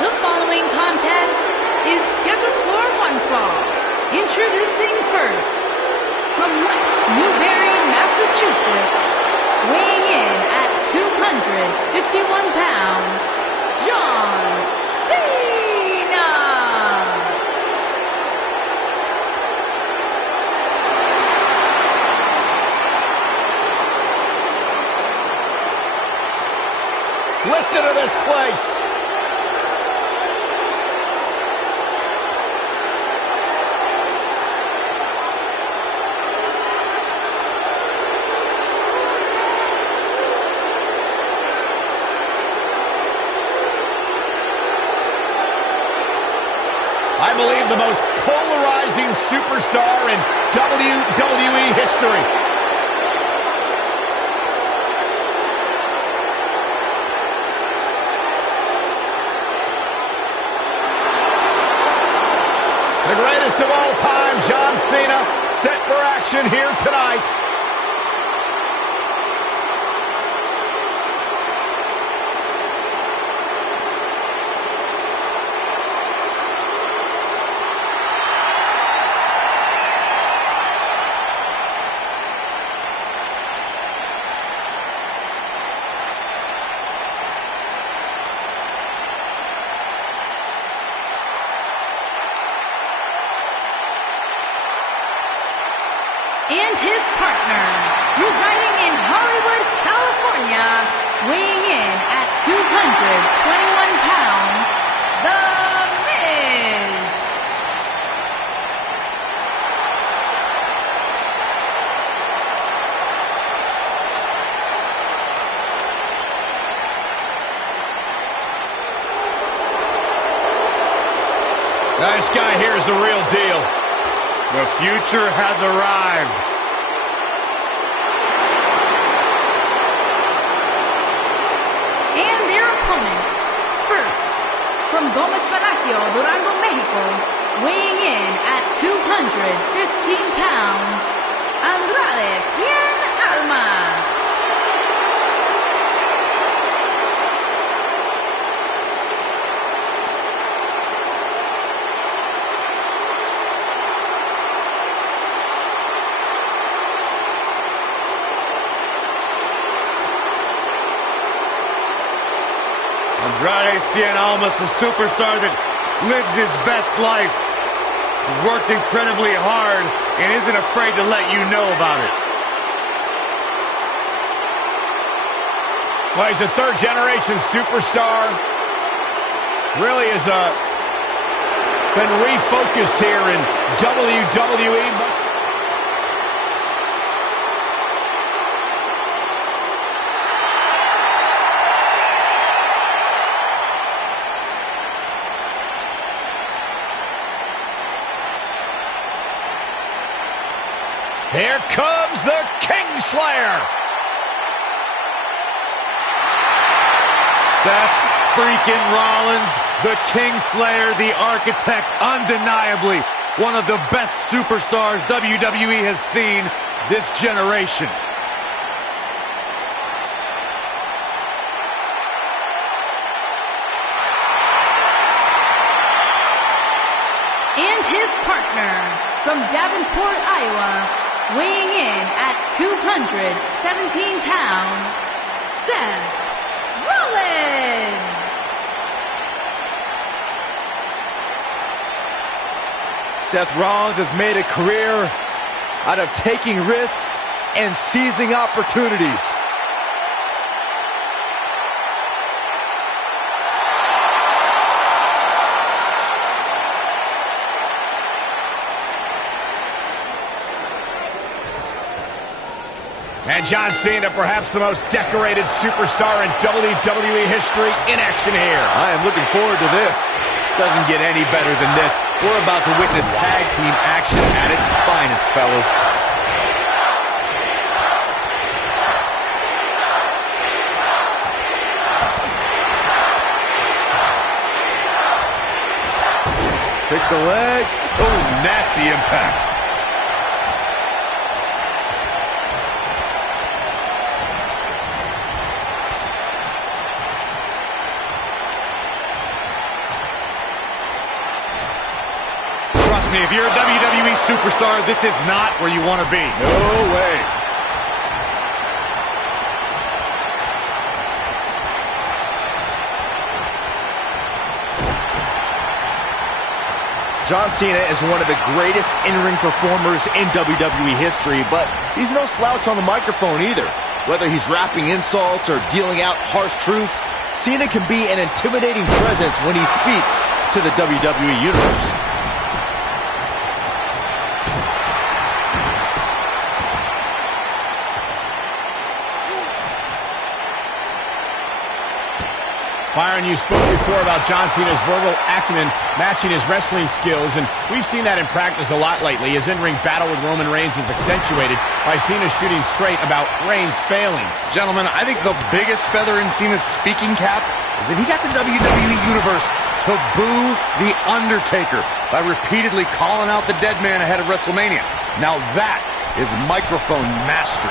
The following contest is scheduled for one fall. Introducing first, from West Newbury, Massachusetts, weighing in at 251 pounds, John Cena! Listen to this place! I believe the most polarizing superstar in WWE history. The greatest of all time, John Cena, set for action here tonight. And his partner, residing in Hollywood, California, weighing in at 221 pounds, The Miz. This guy here is the real deal. The future has arrived. And their opponents. First, from Gómez Palacio, Durango, Mexico, weighing in at 215 pounds, Andrade Cien Almas. Andrade Cien Almas, a superstar that lives his best life. He's worked incredibly hard and isn't afraid to let you know about it. Well, he's a third-generation superstar. Really has been refocused here in WWE. Here comes the Kingslayer. Seth freaking Rollins, the Kingslayer, the architect, undeniably one of the best superstars WWE has seen this generation. And his partner, from Davenport, Iowa, weighing in at 217 pounds, Seth Rollins. Seth Rollins has made a career out of taking risks and seizing opportunities. And John Cena, perhaps the most decorated superstar in WWE history, in action here. I am looking forward to this. Doesn't get any better than this. We're about to witness tag team action at its finest, fellas. Pick the leg. Oh, nasty impact. Trust me, if you're a WWE superstar, this is not where you want to be. No way. John Cena is one of the greatest in-ring performers in WWE history, but he's no slouch on the microphone either. Whether he's rapping insults or dealing out harsh truths, Cena can be an intimidating presence when he speaks to the WWE Universe. Byron, you spoke before about John Cena's verbal acumen matching his wrestling skills, and we've seen that in practice a lot lately. His in-ring battle with Roman Reigns is accentuated by Cena shooting straight about Reigns' failings. Gentlemen, I think the biggest feather in Cena's speaking cap is that he got the WWE Universe to boo The Undertaker by repeatedly calling out the dead man ahead of WrestleMania. Now that is microphone mastery.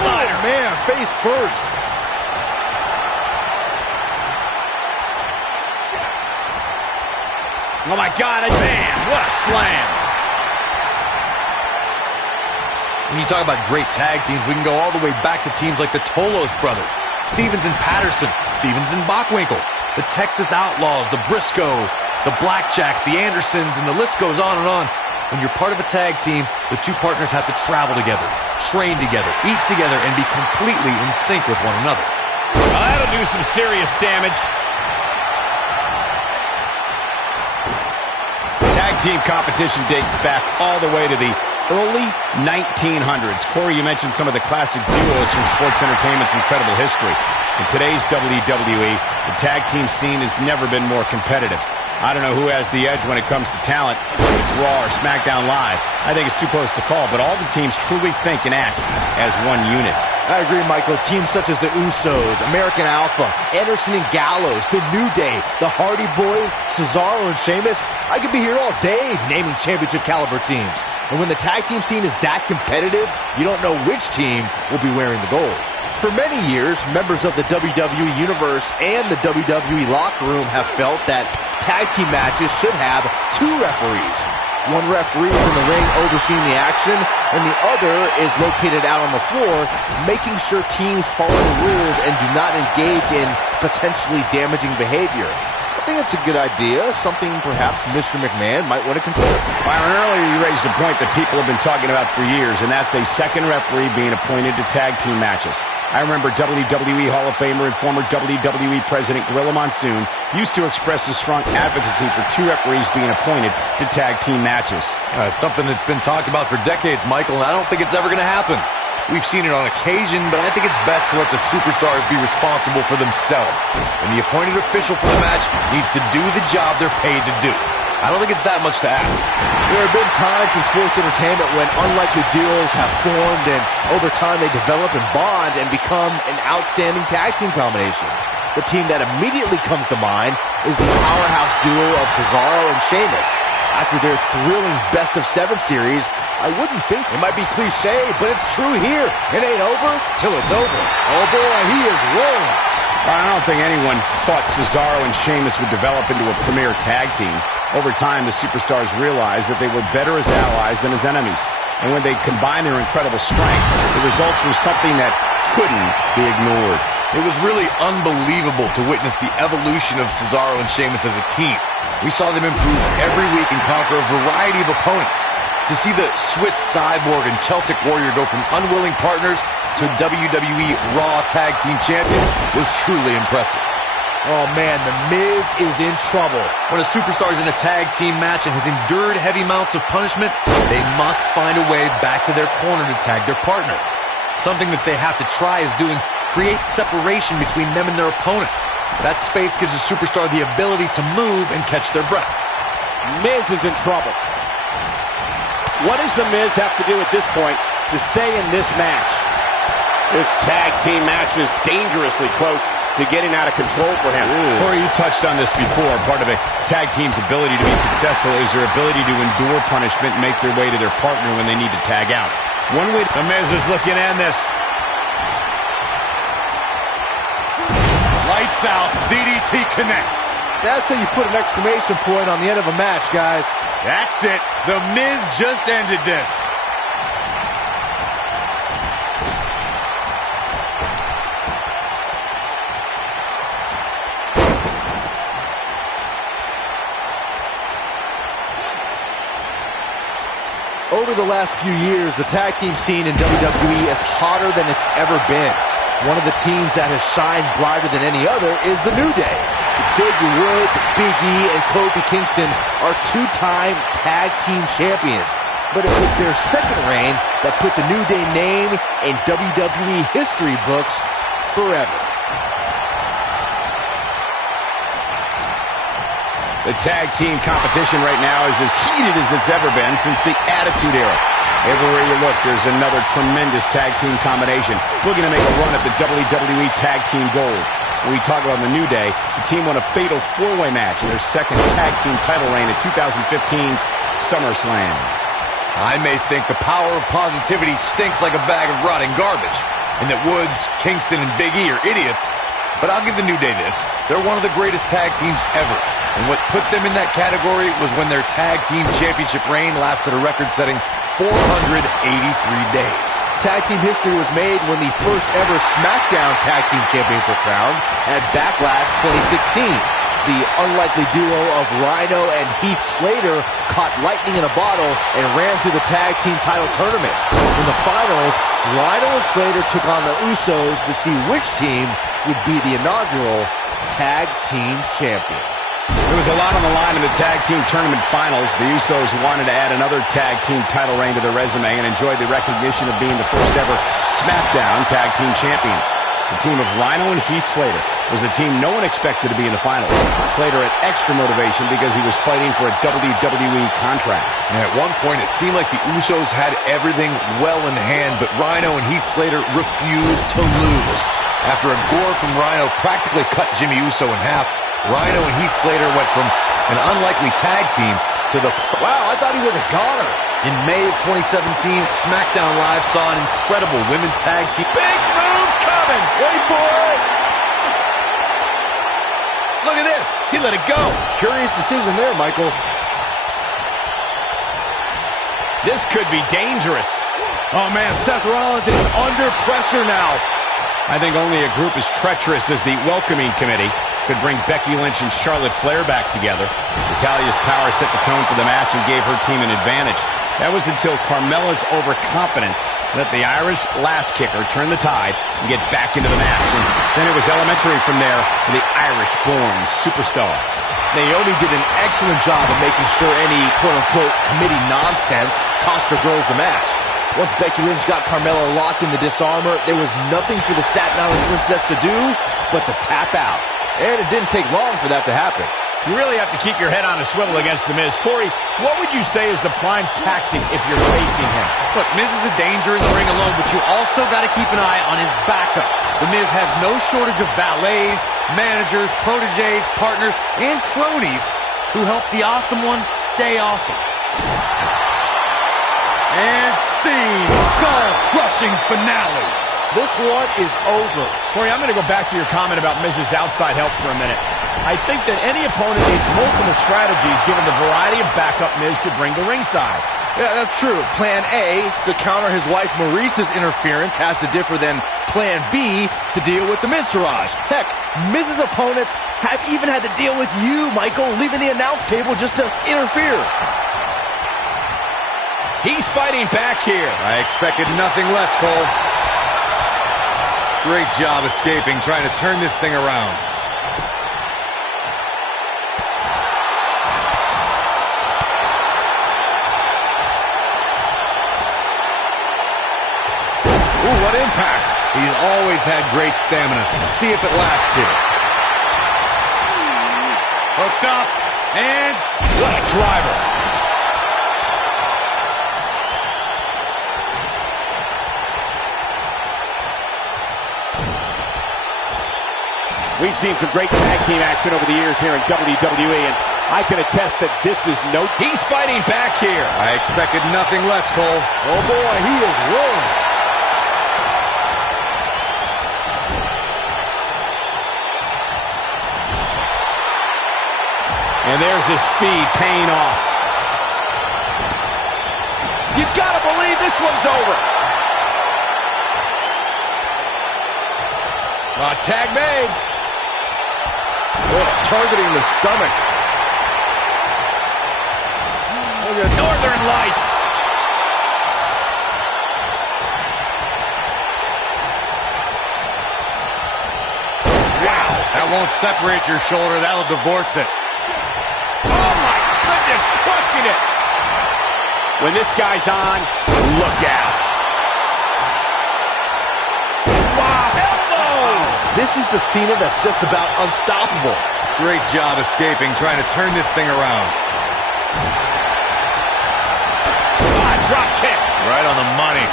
Oh, man, face first. Oh, my God, and bam, what a slam. When you talk about great tag teams, we can go all the way back to teams like the Tolos brothers, Stevens and Patterson, Stevens and Bockwinkel, the Texas Outlaws, the Briscoes, the Blackjacks, the Andersons, and the list goes on and on. When you're part of a tag team, the two partners have to travel together, train together, eat together, and be completely in sync with one another. Well, that'll do some serious damage. Tag team competition dates back all the way to the early 1900s. Corey, you mentioned some of the classic duos from sports entertainment's incredible history. In today's WWE, the tag team scene has never been more competitive. I don't know who has the edge when it comes to talent. It's Raw or SmackDown Live. I think it's too close to call, but all the teams truly think and act as one unit. I agree, Michael. Teams such as the Usos, American Alpha, Anderson and Gallows, the New Day, the Hardy Boys, Cesaro and Sheamus. I could be here all day naming championship caliber teams. And when the tag team scene is that competitive, you don't know which team will be wearing the gold. For many years, members of the WWE Universe and the WWE locker room have felt that tag team matches should have two referees. One referee is in the ring overseeing the action, and the other is located out on the floor, making sure teams follow the rules and do not engage in potentially damaging behavior. I think it's a good idea, something perhaps Mr. McMahon might want to consider. Byron, earlier you raised a point that people have been talking about for years, and that's a second referee being appointed to tag team matches. I remember WWE Hall of Famer and former WWE President Gorilla Monsoon used to express his strong advocacy for two referees being appointed to tag team matches. It's something that's been talked about for decades, Michael, and I don't think it's ever going to happen. We've seen it on occasion, but I think it's best to let the superstars be responsible for themselves. And the appointed official for the match needs to do the job they're paid to do. I don't think it's that much to ask. There have been times in sports entertainment when unlikely duos have formed, and over time they develop and bond and become an outstanding tag team combination. The team that immediately comes to mind is the powerhouse duo of Cesaro and Sheamus. After their thrilling best-of-7 series, I wouldn't think it might be cliche, but it's true here. It ain't over till it's over. Oh boy, he is rolling. I don't think anyone thought Cesaro and Sheamus would develop into a premier tag team. Over time, the superstars realized that they were better as allies than as enemies. And when they combined their incredible strength, the results were something that couldn't be ignored. It was really unbelievable to witness the evolution of Cesaro and Sheamus as a team. We saw them improve every week and conquer a variety of opponents. To see the Swiss Cyborg and Celtic Warrior go from unwilling partners to WWE Raw Tag Team Champions was truly impressive. Oh man, The Miz is in trouble. When a superstar is in a tag team match and has endured heavy amounts of punishment, they must find a way back to their corner to tag their partner. Something that they have to try is doing create separation between them and their opponent. That space gives a superstar the ability to move and catch their breath. Miz is in trouble. What does The Miz have to do at this point to stay in this match? This tag team match is dangerously close. to getting out of control for him. Corey, you touched on this before. Part of a tag team's ability to be successful is their ability to endure punishment and make their way to their partner when they need to tag out. One way The Miz is looking to end this. Lights out. DDT connects. That's how you put an exclamation point on the end of a match, guys. That's it. The Miz just ended this. Over the last few years, the tag team scene in WWE is hotter than it's ever been. One of the teams that has shined brighter than any other is the New Day. Xavier Woods, Big E, and Kofi Kingston are two-time tag team champions. But it was their second reign that put the New Day name in WWE history books forever. The tag team competition right now is as heated as it's ever been since the Attitude Era. Everywhere you look, there's another tremendous tag team combination looking to make a run at the WWE Tag Team Gold. When we talk about the New Day, the team won a fatal four-way match in their second tag team title reign at 2015's SummerSlam. I may think the power of positivity stinks like a bag of rotting garbage, and that Woods, Kingston, and Big E are idiots. But I'll give the New Day this. They're one of the greatest tag teams ever. And what put them in that category was when their tag team championship reign lasted a record-setting 483 days. Tag team history was made when the first ever SmackDown Tag Team Champions were crowned at Backlash 2016. The unlikely duo of Rhino and Heath Slater caught lightning in a bottle and ran through the tag team title tournament. In the finals, Rhino and Slater took on the Usos to see which team would be the inaugural Tag Team Champions. There was a lot on the line in the tag team tournament finals. The Usos wanted to add another tag team title reign to their resume and enjoyed the recognition of being the first ever SmackDown Tag Team Champions. The team of Rhino and Heath Slater was the team no one expected to be in the finals. Slater had extra motivation because he was fighting for a WWE contract. And at one point, it seemed like the Usos had everything well in hand, but Rhino and Heath Slater refused to lose. After a gore from Rhino practically cut Jimmy Uso in half, Rhino and Heath Slater went from an unlikely tag team to the... Wow, I thought he was a goner. In May of 2017, SmackDown Live saw an incredible women's tag team. Big move coming! Wait for it! Look at this! He let it go! Curious decision there, Michael. This could be dangerous. Oh man, Seth Rollins is under pressure now. I think only a group as treacherous as the Welcoming Committee could bring Becky Lynch and Charlotte Flair back together. Natalia's power set the tone for the match and gave her team an advantage. That was until Carmella's overconfidence let the Irish last kicker turn the tide and get back into the match. And then it was elementary from there for the Irish-born superstar. Naomi did an excellent job of making sure any quote-unquote committee nonsense cost her girls the match. Once Becky Lynch got Carmella locked in the disarmor, there was nothing for the Staten Island Princess to do but to tap out. And it didn't take long for that to happen. You really have to keep your head on a swivel against The Miz. Corey, what would you say is the prime tactic if you're facing him? Look, Miz is a danger in the ring alone, but you also got to keep an eye on his backup. The Miz has no shortage of valets, managers, proteges, partners, and cronies who help the Awesome One stay awesome. And scene, skull-crushing finale. This one is over. Corey, I'm going to go back to your comment about Miz's outside help for a minute. I think that any opponent needs multiple strategies given the variety of backup Miz could bring to ringside. Yeah, that's true. Plan A, to counter his wife Maurice's interference, has to differ than Plan B, to deal with the Miztourage. Heck, Miz's opponents have even had to deal with you, Michael, leaving the announce table just to interfere. He's fighting back here. I expected nothing less, Cole. Great job escaping, trying to turn this thing around. Ooh, what impact. He's always had great stamina. See if it lasts here. Hooked up, and what a driver. We've seen some great tag team action over the years here in WWE, and I can attest that this is no... He's fighting back here. I expected nothing less, Cole. Oh boy, he is rolling. And there's his speed paying off. You gotta believe this one's over. Tag made. Oh, targeting the stomach. Look at Northern Lights. Wow, that won't separate your shoulder. That'll divorce it. Oh, my goodness, crushing it. When this guy's on, look out. Wow, elbow. This is the Cena that's just about unstoppable. Great job escaping, trying to turn this thing around. Drop kick. Right on the money.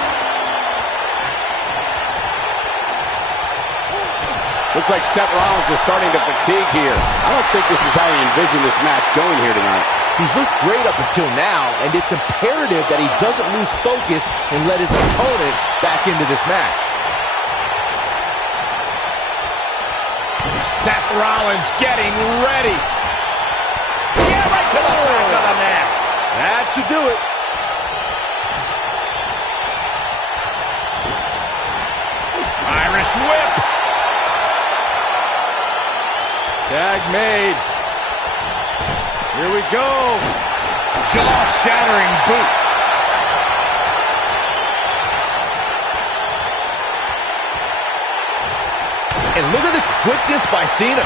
Looks like Seth Rollins is starting to fatigue here. I don't think this is how he envisioned this match going here tonight. He's looked great up until now, and it's imperative that he doesn't lose focus and let his opponent back into this match. Seth Rollins getting ready. Yeah, right to the back of the neck. That should do it. Irish whip. Tag made. Here we go. Jaw-shattering boot. And look at the quickness by Cena.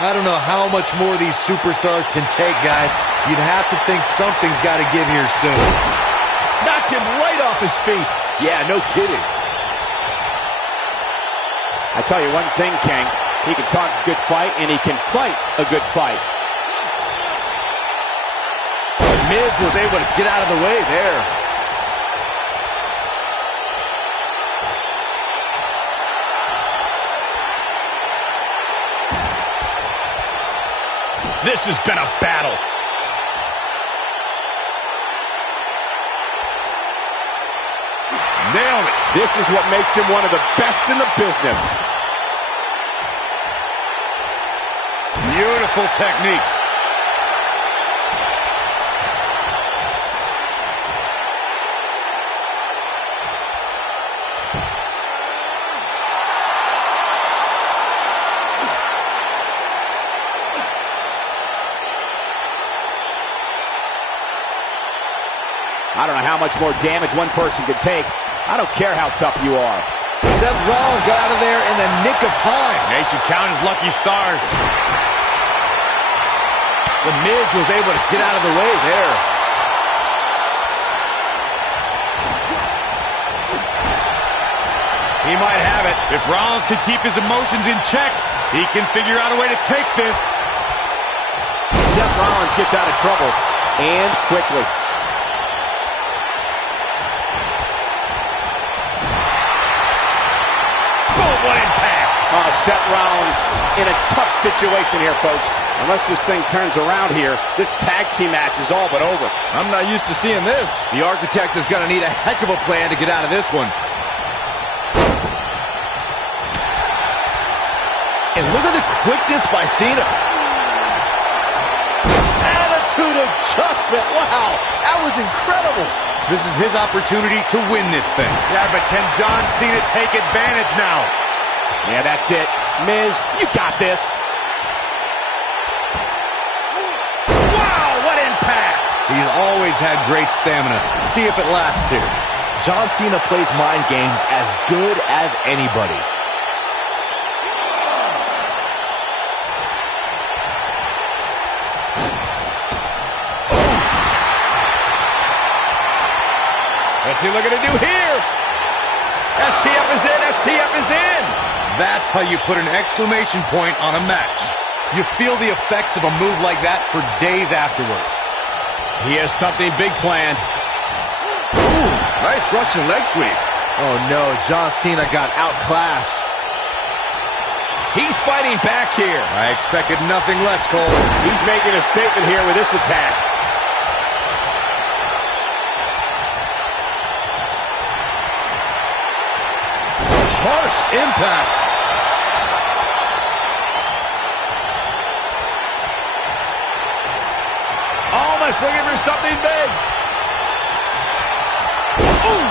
I don't know how much more these superstars can take, guys. You'd have to think something's got to give here soon. Knocked him right off his feet. Yeah, no kidding. I tell you one thing, King. He can talk a good fight, and he can fight a good fight. Miz was able to get out of the way there. This has been a battle. Nailed it. This is what makes him one of the best in the business. Beautiful technique. I don't know how much more damage one person can take. I don't care how tough you are. Seth Rollins got out of there in the nick of time. They should count his lucky stars. The Miz was able to get out of the way there. He might have it. If Rollins can keep his emotions in check, he can figure out a way to take this. Seth Rollins gets out of trouble, and quickly. What impact. Oh, Seth Rollins in a tough situation here, folks. Unless this thing turns around here, this tag team match is all but over. I'm not used to seeing this. The Architect is going to need a heck of a plan to get out of this one. And look at the quickness by Cena. Attitude adjustment. Wow, that was incredible. This is his opportunity to win this thing. Yeah, but can John Cena take advantage now? Yeah, that's it. Miz, you got this. Wow, what impact. He's always had great stamina. See if it lasts here. John Cena plays mind games as good as anybody. What's he looking to do here? STF is in, STF is in. That's how you put an exclamation point on a match. You feel the effects of a move like that for days afterward. He has something big planned. Ooh, nice Russian leg sweep. Oh no, John Cena got outclassed. He's fighting back here. I expected nothing less, Cole. He's making a statement here with this attack. Harsh impact. Almost looking for something big. Ooh,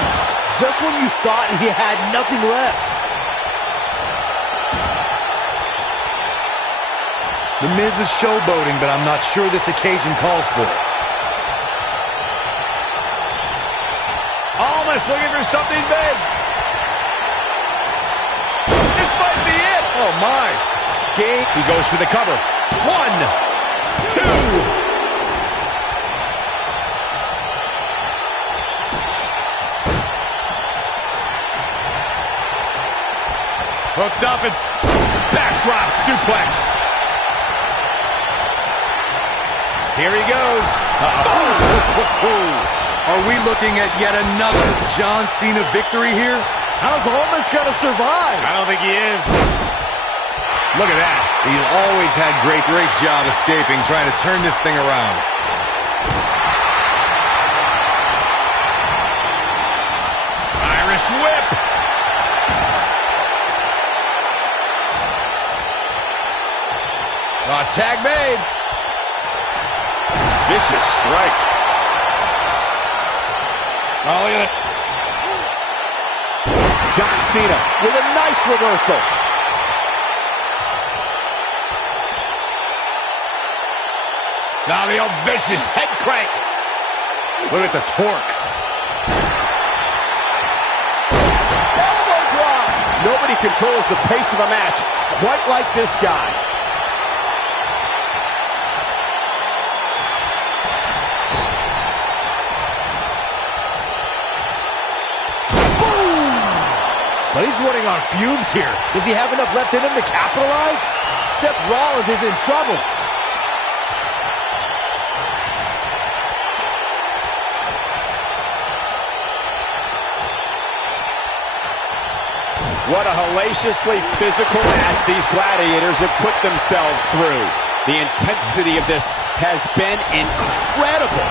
just when you thought he had nothing left. The Miz is showboating, but I'm not sure this occasion calls for it. Almost looking for something big. This might be it. Oh my. Game. He goes for the cover. 1, 2. Hooked up and backdrop suplex. Here he goes. Are we looking at yet another John Cena victory here? How's Almas gonna survive? I don't think he is. Look at that. He's always had great job escaping, trying to turn this thing around. Irish whip. Tag made. Vicious strike. Oh, look at it. John Cena with a nice reversal. Now the old vicious head crank. Look at the torque. Elbow drop. Nobody controls the pace of a match quite like this guy. But he's running on fumes here. Does he have enough left in him to capitalize? Seth Rollins is in trouble. What a hellaciously physical match these gladiators have put themselves through. The intensity of this has been incredible.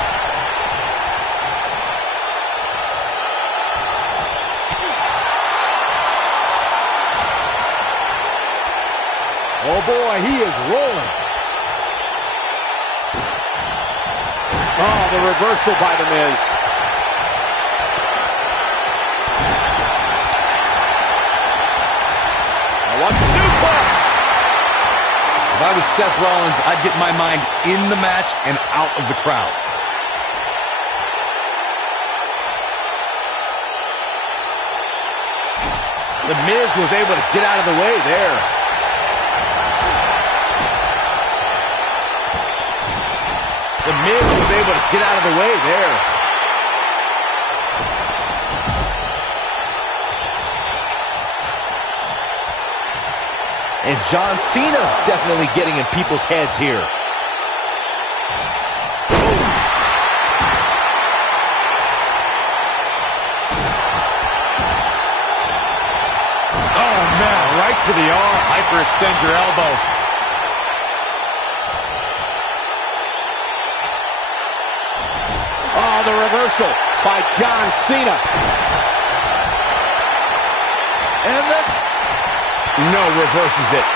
Oh boy, he is rolling. Oh, the reversal by The Miz. One suplex. If I was Seth Rollins, I'd get my mind in the match and out of the crowd. The Miz was able to get out of the way there. The Miz was able to get out of the way there. And John Cena's definitely getting in people's heads here. Oh, man, right to the arm. Hyperextend your elbow. Oh, the reversal by John Cena. And the... No, reverses it.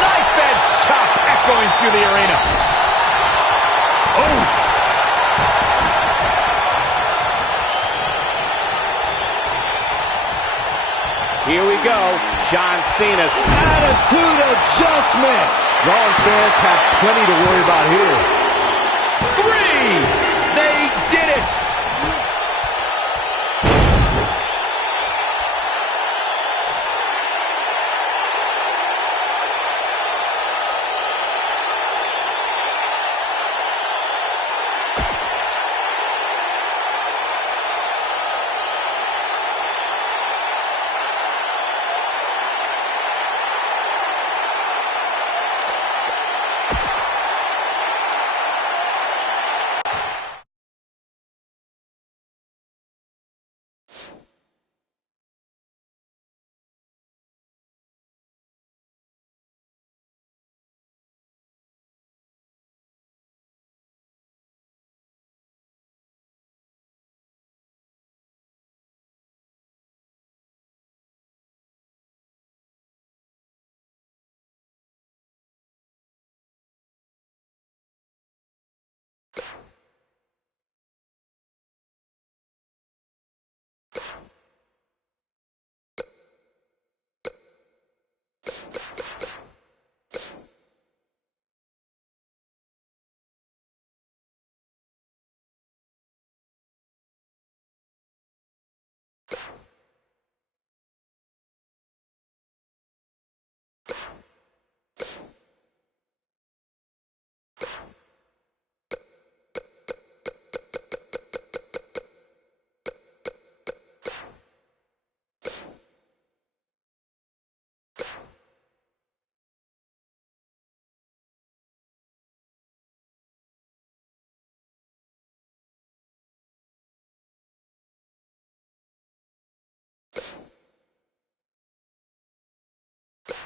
Knife edge chop echoing through the arena. Oh. Here we go. John Cena's attitude adjustment. Rollins fans have plenty to worry about here. 3. They did it. You